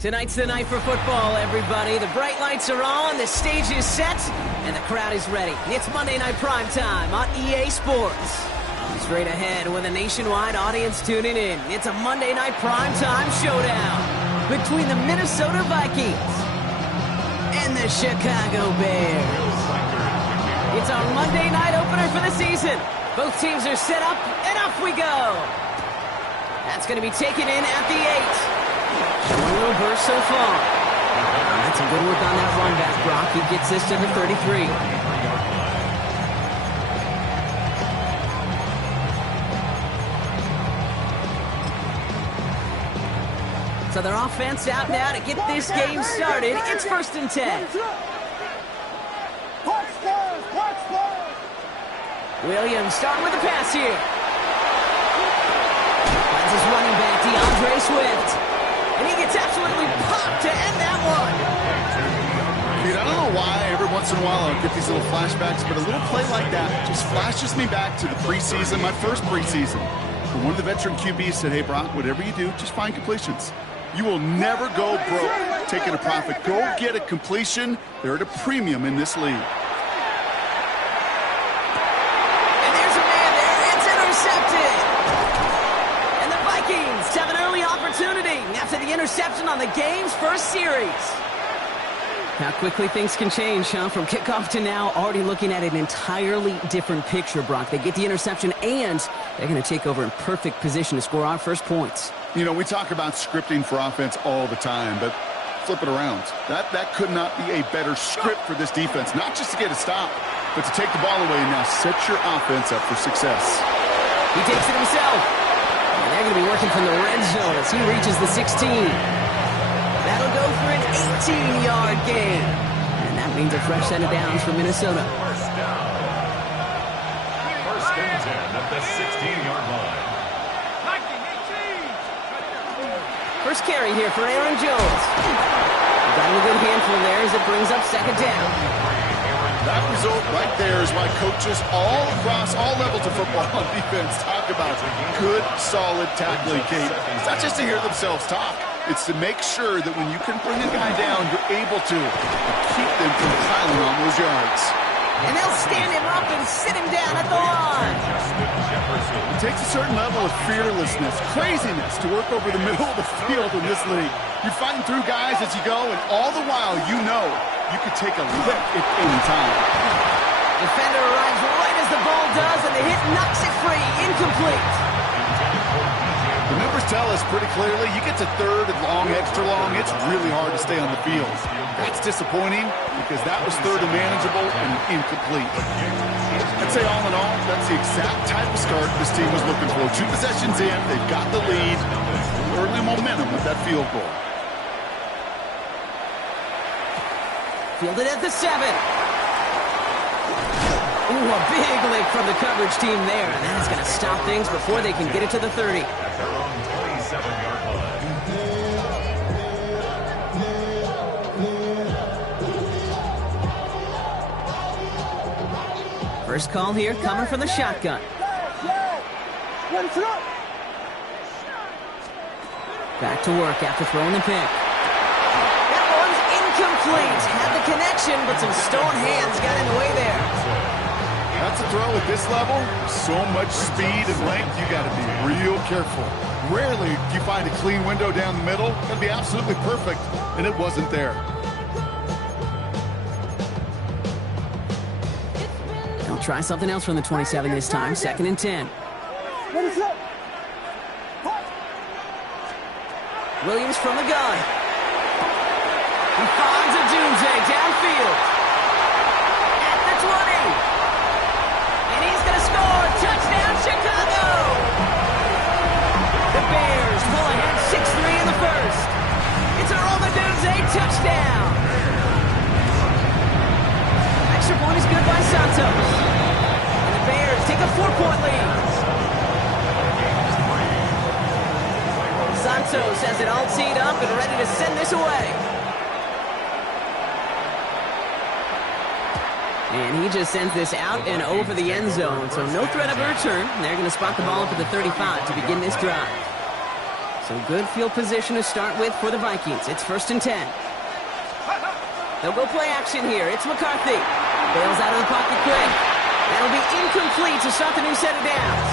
Tonight's the night for football, everybody. The bright lights are on, the stage is set, and the crowd is ready. It's Monday Night Primetime on EA Sports. Straight ahead with a nationwide audience tuning in. It's a Monday Night Primetime showdown between the Minnesota Vikings and the Chicago Bears. It's our Monday night opener for the season. Both teams are set up, and off we go. That's going to be taken in at the 8. Showing a little burst so far. That's some good work on that run back, Brock. He gets this to the 33. So their offense out now to get this game started. It's 1st and 10. Williams starting with the pass here. Finds his running back, DeAndre Swift. And he gets absolutely popped to end that one. Dude, I don't know why every once in a while I'll get these little flashbacks, but a little play like that just flashes me back to the preseason, my first preseason. And one of the veteran QBs said, hey, Brock, whatever you do, just find completions. You will never go broke taking a profit. Go get a completion. They're at a premium in this league. And there's a man there. It's intercepted. And the Vikings have an early opportunity after the interception on the game's first series. How quickly things can change, huh? From kickoff to now, already looking at an entirely different picture, Brock. They get the interception, and they're going to take over in perfect position to score our first points. You know, we talk about scripting for offense all the time, but flip it around. That could not be a better script for this defense, not just to get a stop, but to take the ball away and now set your offense up for success. He takes it himself. And they're going to be working from the red zone as he reaches the 16. That'll go for an 18-yard gain. And that means a fresh set of downs for Minnesota. First down. First and 10 at the 16-yard line. First carry here for Aaron Jones. Got a good handful there as it brings up 2nd down. That result right there is why coaches all across all levels of football on defense talk about good, solid tackling, Kate. It's not just to hear themselves talk. It's to make sure that when you can bring a guy down, you're able to keep them from piling on those yards. And they'll stand him up and sit him down at the line. It takes a certain level of fearlessness, craziness to work over the middle of the field in this league. You're fighting through guys as you go, and all the while you know you could take a lick at any time. Defender arrives right as the ball does, and the hit knocks it free. Incomplete. The numbers tell us pretty clearly, you get to 3rd and long, extra long, it's really hard to stay on the field. That's disappointing because that was 3rd and manageable and incomplete. I'd say all in all, that's the exact type of start this team was looking for. 2 possessions in, they've got the lead, early momentum with that field goal. Fielded at the 7. Ooh, a big lick from the coverage team there, and that's going to stop things before they can get it to the 30. At their own 27-yard line. First call here coming from the shotgun. Back to work after throwing the pick. That one's incomplete. Had the connection, but some stone hands got in the way there. That's a throw at this level. So much speed and length, you got to be real careful. Rarely do you find a clean window down the middle. That'd be absolutely perfect, and it wasn't there. They'll try something else from the 27 this time. 2nd and 10. Williams from the gun. He finds a doomsday downfield. At the 20. And he's going to score. Touchdown, Chicago. The Bears pull ahead 6-3 in the first. It's a Roma Doomsday touchdown. Extra point is good by Santos. And the Bears take a 4-point lead. Santos has it all teed up and ready to send this away. And he just sends this out and over the end zone, so no threat of a return. They're going to spot the ball up at the 35 to begin this drive. So good field position to start with for the Vikings. It's 1st and 10. They'll go play action here. It's McCarthy. Bails out of the pocket quick. That'll be incomplete to start the new set of downs.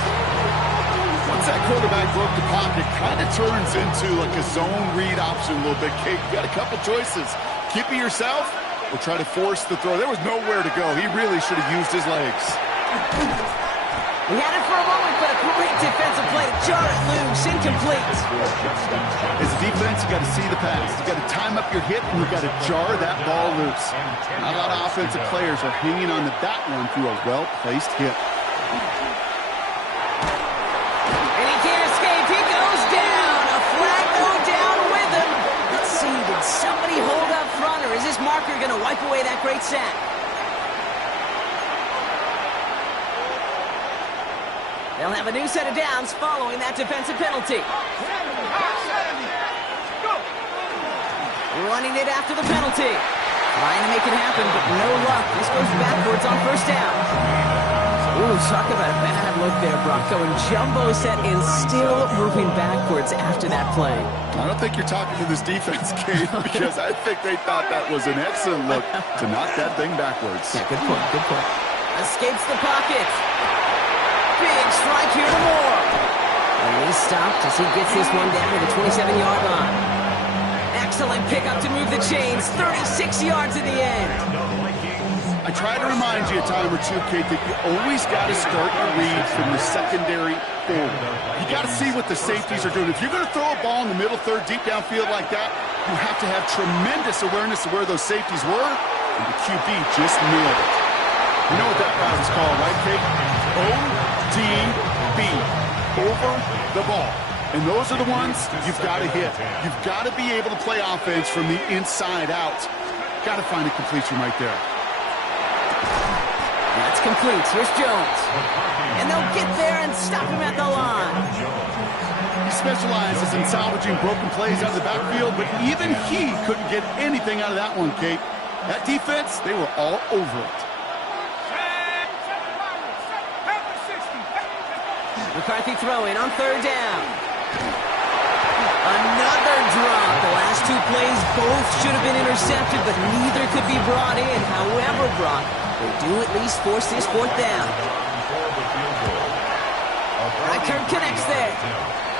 Once that quarterback broke the pocket, kind of turns into like a zone read option a little bit. Kate, you got a couple choices. Keep it yourself or try to force the throw. There was nowhere to go. He really should have used his legs. He had it for a moment, but a great defensive play to jar it loose. Incomplete. As a defense, you got to see the pass. You got to time up your hit, and you got to jar that ball loose. Not a lot of offensive players are hanging on to that one through a well-placed hit. And he can't escape. He goes down. A flag go down with him. Let's see, did somebody hold up front, or is this marker going to wipe away that great sack? They'll have a new set of downs following that defensive penalty. Running it after the penalty. Trying to make it happen, but no luck. This goes backwards on 1st down. Ooh, talk about a bad look there, Brock. Going jumbo set and still moving backwards after that play. I don't think you're talking to this defense, Kate, because I think they thought that was an excellent look to knock that thing backwards. Yeah, good point, good point. Escapes the pocket. Big strike here to Moore. And he's stopped as he gets this one down to the 27-yard line. Excellent pickup to move the chains. 36 yards in the end. I try to remind you a time or two, Kate, that you always got to start your read from the secondary forward. You got to see what the safeties are doing. If you're going to throw a ball in the middle third, deep downfield like that, you have to have tremendous awareness of where those safeties were, and the QB just nailed it. You know what that route is called, right, Kate? ODB, over the ball. And those are the ones you've got to hit. You've got to be able to play offense from the inside out. Got to find a completion right there. That's complete. Here's Jones. And they'll get there and stop him at the line. He specializes in salvaging broken plays out of the backfield, but even he couldn't get anything out of that one, Kate. That defense, they were all over it. McCarthy throwing on 3rd down. Another drop. The last two plays both should have been intercepted, but neither could be brought in. However, Brock, they do at least force this 4th down. Kirk connects there.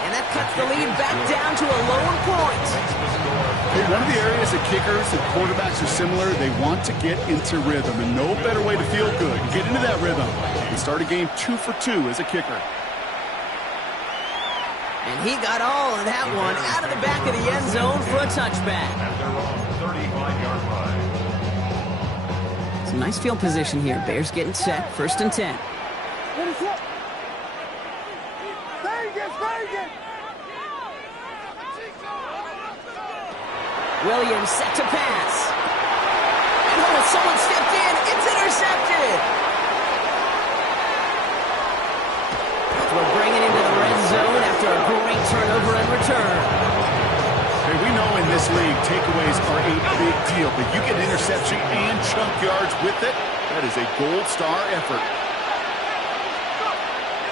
And that cuts the lead back down to a lone point. Hey, one of the areas that kickers and quarterbacks are similar, they want to get into rhythm, and no better way to feel good. Get into that rhythm and start a game 2 for 2 as a kicker. And he got all of that one out of the back of the end zone for a touchback. Some nice field position here. Bears getting set. 1st and 10. Williams set to pass. And someone stepped in. It's intercepted. We're bringing into the red zone after a great turnover and return. Hey, we know in this league, takeaways are a big deal, but you get interception and chunk yards with it. That is a gold star effort.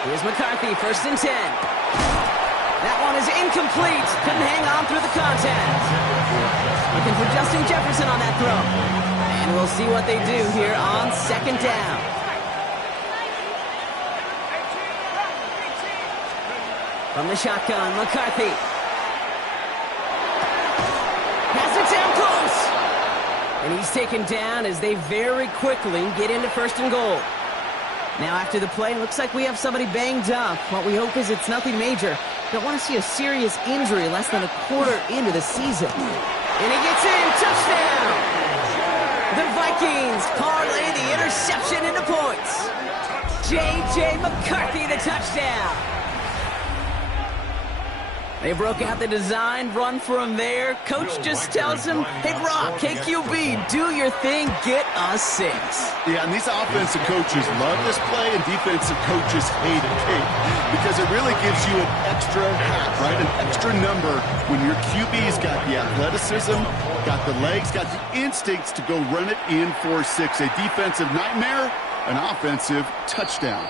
Here's McCarthy, 1st and 10. That one is incomplete. Couldn't hang on through the contact. Looking for Justin Jefferson on that throw. And we'll see what they do here on 2nd down. From the shotgun, McCarthy. Pass it down close. And he's taken down as they very quickly get into 1st and goal. Now after the play, looks like we have somebody banged up. What we hope is it's nothing major. Don't want to see a serious injury less than a quarter into the season. And he gets in, touchdown! The Vikings parlay the interception into points. J.J. McCarthy, the touchdown. They broke out the design, run from there. Coach just tells him, hey, Brock, KQB, do your thing, get us 6. Yeah, and these offensive coaches love this play, and defensive coaches hate it, Kate, because it really gives you an extra hat, right, an extra number when your QB's got the athleticism, got the legs, got the instincts to go run it in for 6. A defensive nightmare, an offensive touchdown.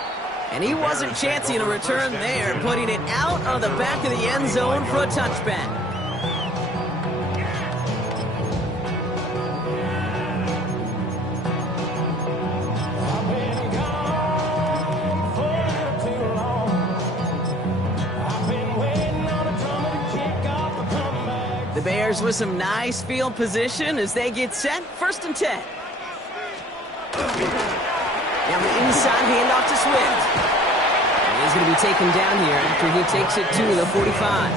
And he wasn't chancing a return there, putting it out on the back of the end zone for a touchback. The Bears with some nice field position as they get set. 1st and 10. Down the inside, handoff to Swift. And he's going to be taken down here after he takes it to the 45.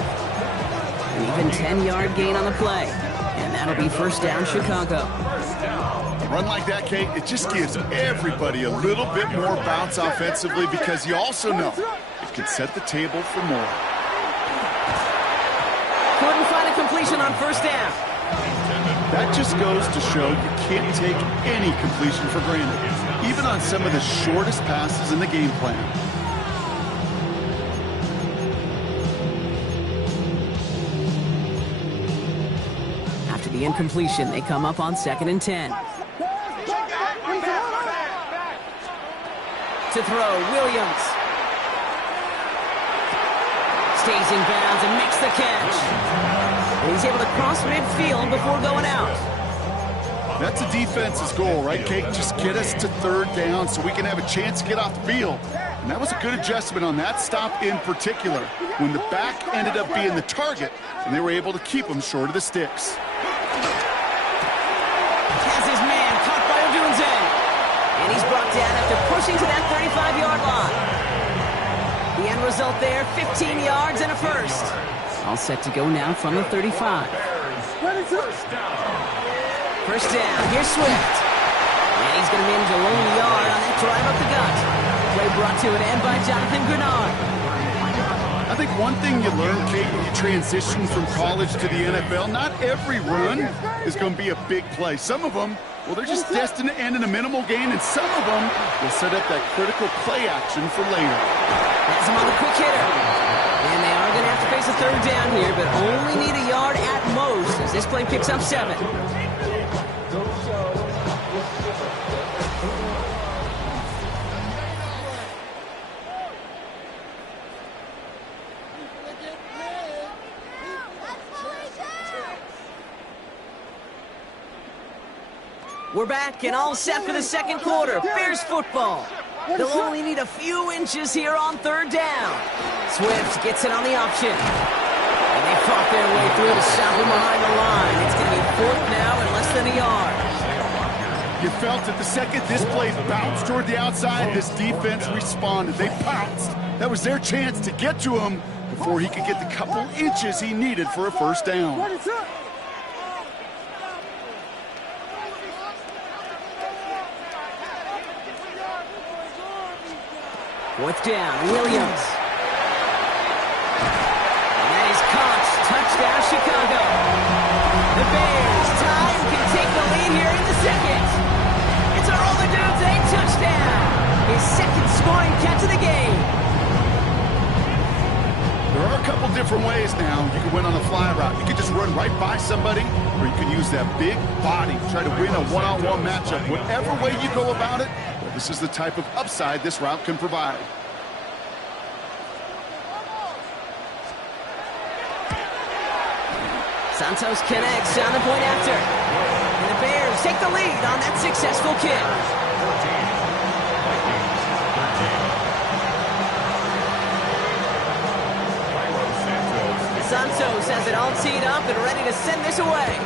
An even 10-yard gain on the play. And that'll be 1st down, Chicago. A run like that, Kate, it just gives everybody a little bit more bounce offensively because you also know it can set the table for more. Couldn't find a completion on 1st down. That just goes to show you can't take any completion for granted, even on some of the shortest passes in the game plan. After the incompletion, they come up on 2nd and 10. To throw, Williams. Stays in bounds and makes the catch. And he's able to cross midfield before going out. That's a defense's goal, right, Kate? Just get us to 3rd down so we can have a chance to get off the field. And that was a good adjustment on that stop in particular, when the back ended up being the target, and they were able to keep him short of the sticks. Has his man caught by Odunze. And he's brought down after pushing to that 35-yard line. The end result there, 15 yards and a 1st. All set to go now from the 35. 1st down, here's Swift. And he's going to manage a lone yard on that drive up the gut. Play brought to an end by Jonathan Grenard. I think one thing you learn, Kate, when you transition from college to the NFL, not every run is going to be a big play. Some of them, well, they're just destined to end in a minimal gain, and some of them will set up that critical play action for later. That's him on the quick hitter. And they are going to have to face a 3rd down here, but only need a yard at most as this play picks up 7. We're back and all set for the 2nd quarter. Bears football. They'll only need a few inches here on 3rd down. Swift gets it on the option. And they fought their way through to stop him behind the line. It's going to be 4th now and less than a yard. You felt it the second this play bounced toward the outside, this defense responded. They pounced. That was their chance to get to him before he could get the couple inches he needed for a 1st down. 4th down, Williams. And that is caught. Touchdown, Chicago. The Bears, time can take the lead here in the 2nd. It's a roller dudes, a touchdown. His 2nd scoring catch of the game. There are a couple different ways now. You can win on the fly route. You can just run right by somebody, or you can use that big body to try to win a one-on-one matchup. Whatever way you go about it, this is the type of upside this route can provide. Santos connects on the point after. And the Bears take the lead on that successful kick. Santos has it all teed up and ready to send this away.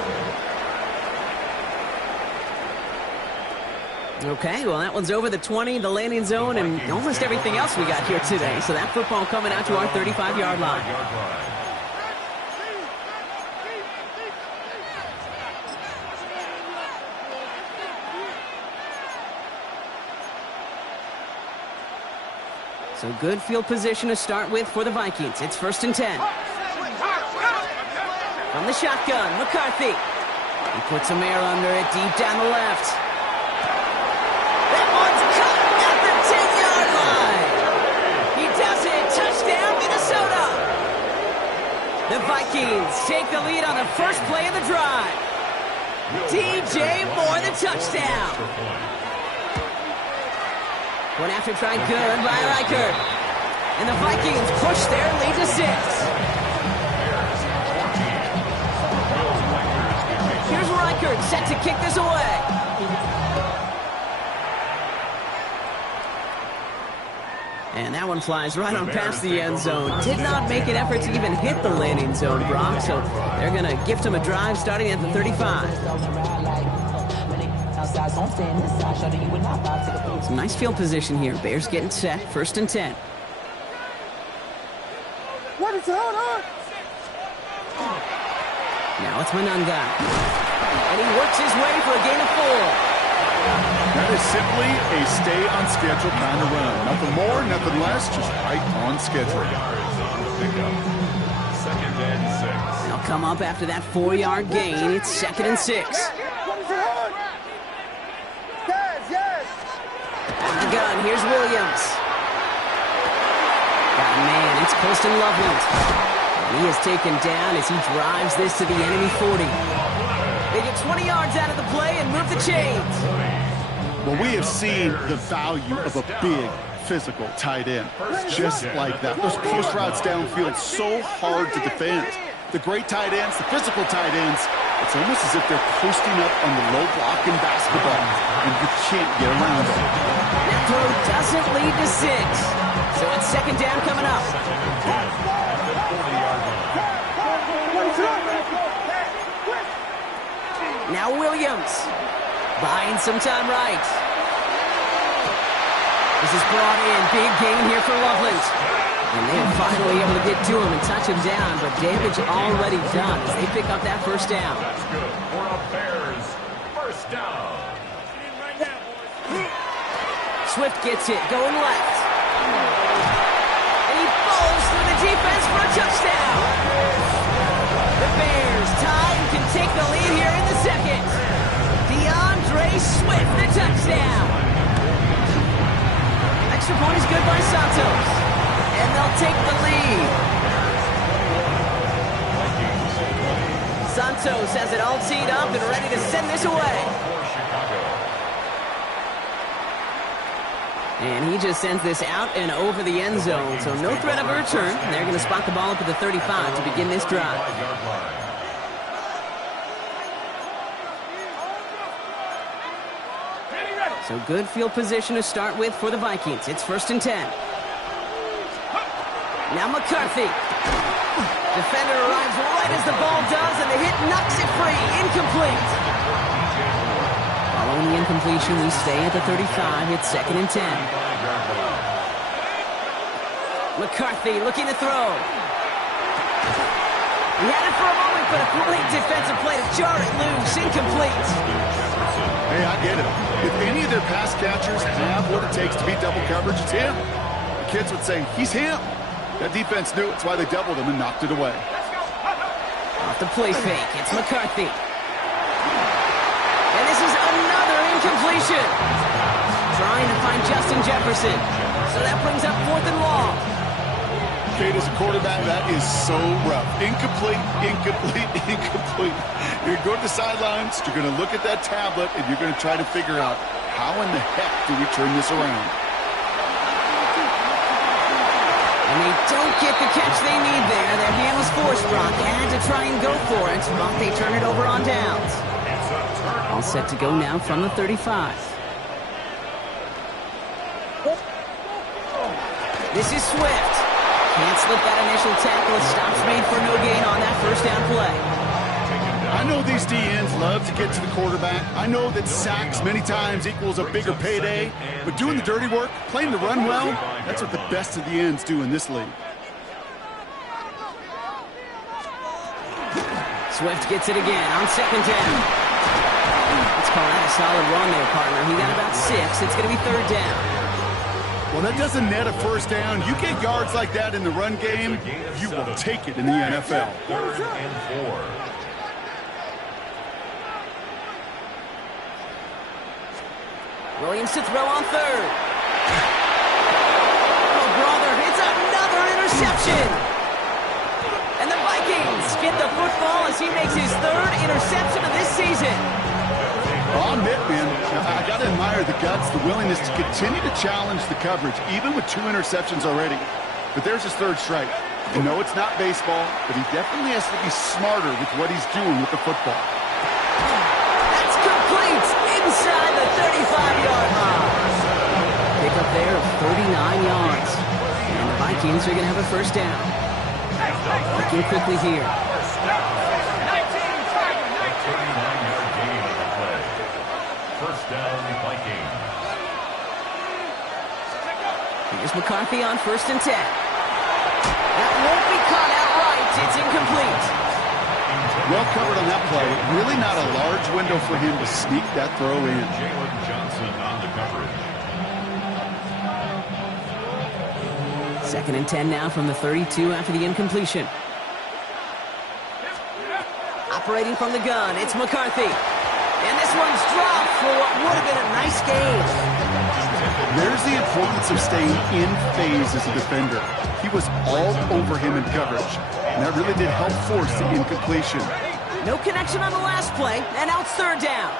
Okay, well, that one's over the 20, the landing zone, and almost everything else we got here today. So that football coming out to our 35-yard line. So good field position to start with for the Vikings. It's 1st and 10. From the shotgun, McCarthy. He puts some air under it, deep down the left. That one's cut at the 10-yard line. He does it. Touchdown, Minnesota. The Vikings take the lead on the first play of the drive. DJ Moore, the touchdown. Went after try good by Reichert. And the Vikings push their lead to 6. Here's Reichert set to kick this away. And that one flies right on past the end zone. Did not make an effort to even hit the landing zone, Brock. So they're going to gift him a drive starting at the 35. Some nice field position here. Bears getting set. 1st and 10. What is going on? Now it's Manunga. And he works his way for a gain of 4. That is simply a stay-on-schedule kind of run. Nothing more, nothing less, just right on schedule. They'll come up after that 4-yard gain. It's 2nd and 6. On the gun, here's Williams. Oh, man, it's Colston Loveland. And he is taken down as he drives this to the enemy 40. They get 20 yards out of the play and move the chains. Well, we have seen the value of a big, physical tight end. Just like that. Those post routes downfield, so hard to defend. The great tight ends, the physical tight ends, it's almost as if they're posting up on the low block in basketball, and you can't get around them. That throw doesn't lead to 6. So it's 2nd down coming up. Now Williams. Buying some time right. This is brought in. Big gain here for Loveland. And they are finally able to get to him and touch him down, but damage already done as they pick up that 1st down. That's good for a Bears 1st down. Swift gets it, going left. And he falls through the defense for a touchdown. The Bears tie and can take the lead here in the 2nd. DeAndre Swift, the touchdown. Extra point is good by Santos. And they'll take the lead. Santos has it all teed up and ready to send this away. And he just sends this out and over the end zone. So no threat of a return. They're going to spot the ball up at the 35 to begin this drive. So good field position to start with for the Vikings. It's 1st and 10. Now McCarthy. Defender arrives right as the ball does, and the hit knocks it free. Incomplete. Following the incompletion, we stay at the 35. It's 2nd and 10. McCarthy looking to throw. He had it for a moment, but a great defensive play to jar it loose. Incomplete. Hey, I get it. If any of their pass catchers have what it takes to beat double coverage, it's him. The kids would say, he's him. That defense knew it's why they doubled him and knocked it away. Off the play fake, it's McCarthy. And this is another incompletion. Trying to find Justin Jefferson. So that brings up 4th and long. Kate, as a quarterback, that is so rough. Incomplete, incomplete, incomplete. You're going to go to the sidelines, you're going to look at that tablet, and you're going to try to figure out how in the heck do we turn this around. And they don't get the catch they need there. Their hand was forced, Brock. Had to try and go for it, but they turn it over on downs. All set to go now from the 35. This is Swift. Can't slip that initial tackle. Stops made for no gain on that 1st down play. I know these DNs love to get to the quarterback. I know that sacks many times equals a bigger payday, but doing the dirty work, playing the run well, that's what the best of the ends do in this league. Swift gets it again on 2nd down. Let's call that a solid run there, partner. He got about 6. It's going to be 3rd down. Well, that doesn't net a 1st down. You get yards like that in the run game, you will take it in the NFL. 3rd and 4. Williams to throw on 3rd. Oh, brother, it's another interception. And the Vikings get the football as he makes his 3rd interception of this season. On Mittman, I got to admire the guts, the willingness to continue to challenge the coverage, even with 2 interceptions already. But there's his 3rd strike. I know it's not baseball, but he definitely has to be smarter with what he's doing with the football. That's complete inside the 35-yard line. Pick up there of 39 yards. And the Vikings are going to have a first down. Looking quickly here. 39-yard gain on the play. First down, Vikings. Here's McCarthy on 1st and 10. That won't be caught outright. It's incomplete. Well covered on that play. Really not a large window for him to sneak that throw in. Jalen Johnson on the coverage. 2nd and 10 now from the 32 after the incompletion. Operating from the gun, it's McCarthy. And this one's dropped for what would have been a nice game. There's the importance of staying in phase as a defender. He was all over him in coverage, and that really did help force the incompletion. No connection on the last play, and now it's 3rd down.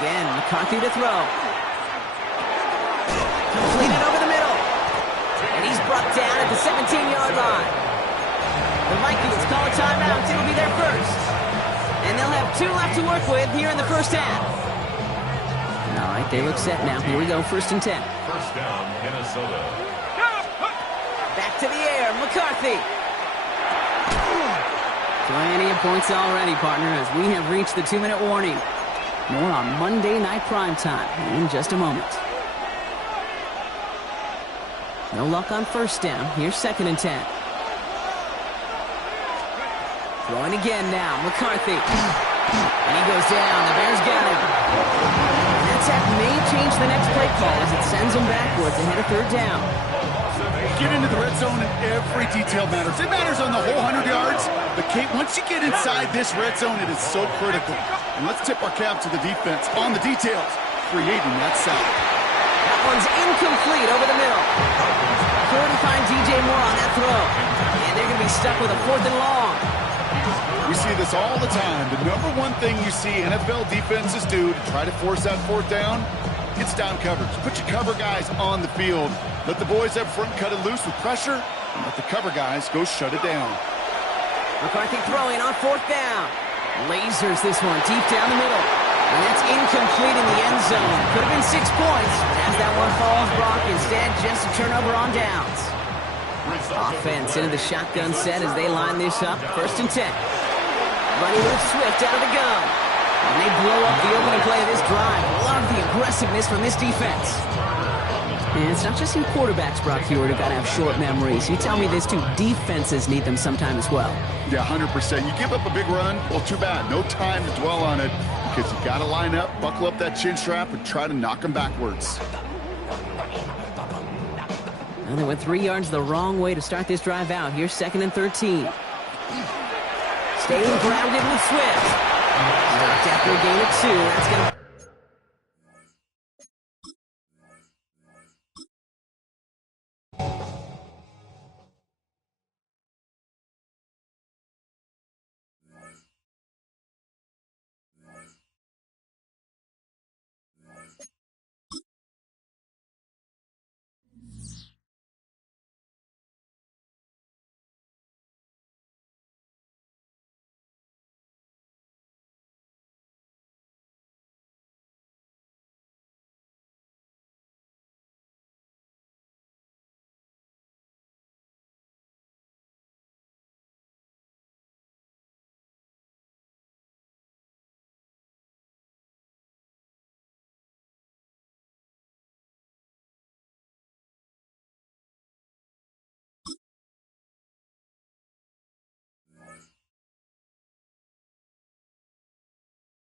Again, McCarthy to throw. Completed over the middle. And he's brought down at the 17-yard line. The Vikings call a timeout. It'll be their first. And they'll have 2 left to work with here in the first half. All right, they look set now. Here we go, 1st and 10. First down, Minnesota. Back to the air, McCarthy. Plenty of points already, partner, as we have reached the 2-minute warning. More on Monday Night Primetime in just a moment. No luck on 1st down. Here's 2nd and 10. Throwing again now, McCarthy. And he goes down. The Bears got him. That sack may change the next play call as it sends them backwards ahead of 3rd down. Get into the red zone and every detail matters. It matters on the whole 100 yards. But, Kate, once you get inside this red zone, it is so critical. And let's tip our cap to the defense on the details, creating that sack. That one's incomplete over the middle. Couldn't find DJ Moore on that throw. And they're going to be stuck with a 4th and long. We see this all the time. The number one thing you see NFL defenses do to try to force that 4th down, it's down coverage. Put your cover guys on the field. Let the boys up front cut it loose with pressure, and let the cover guys go shut it down. McCarthy throwing on 4th down. Lasers this one deep down the middle. And that's incomplete in the end zone. Could have been 6 points. As that one falls, Brock, instead just a turnover on downs. Offense into the shotgun set as they line this up. 1st and 10. Running with Swift out of the gun. And they blow up the opening play of this drive. Love the aggressiveness from this defense. And it's not just you quarterbacks, Brock Hewitt, who got to have short memories. You tell me this too. Defenses need them sometime as well. Yeah, 100%. You give up a big run, well, too bad. No time to dwell on it because you got to line up, buckle up that chin strap, and try to knock them backwards. And they went 3 yards the wrong way to start this drive out. Here's 2nd and 13. Staying grounded with Swift. Knocked after a gain of 2. That's going to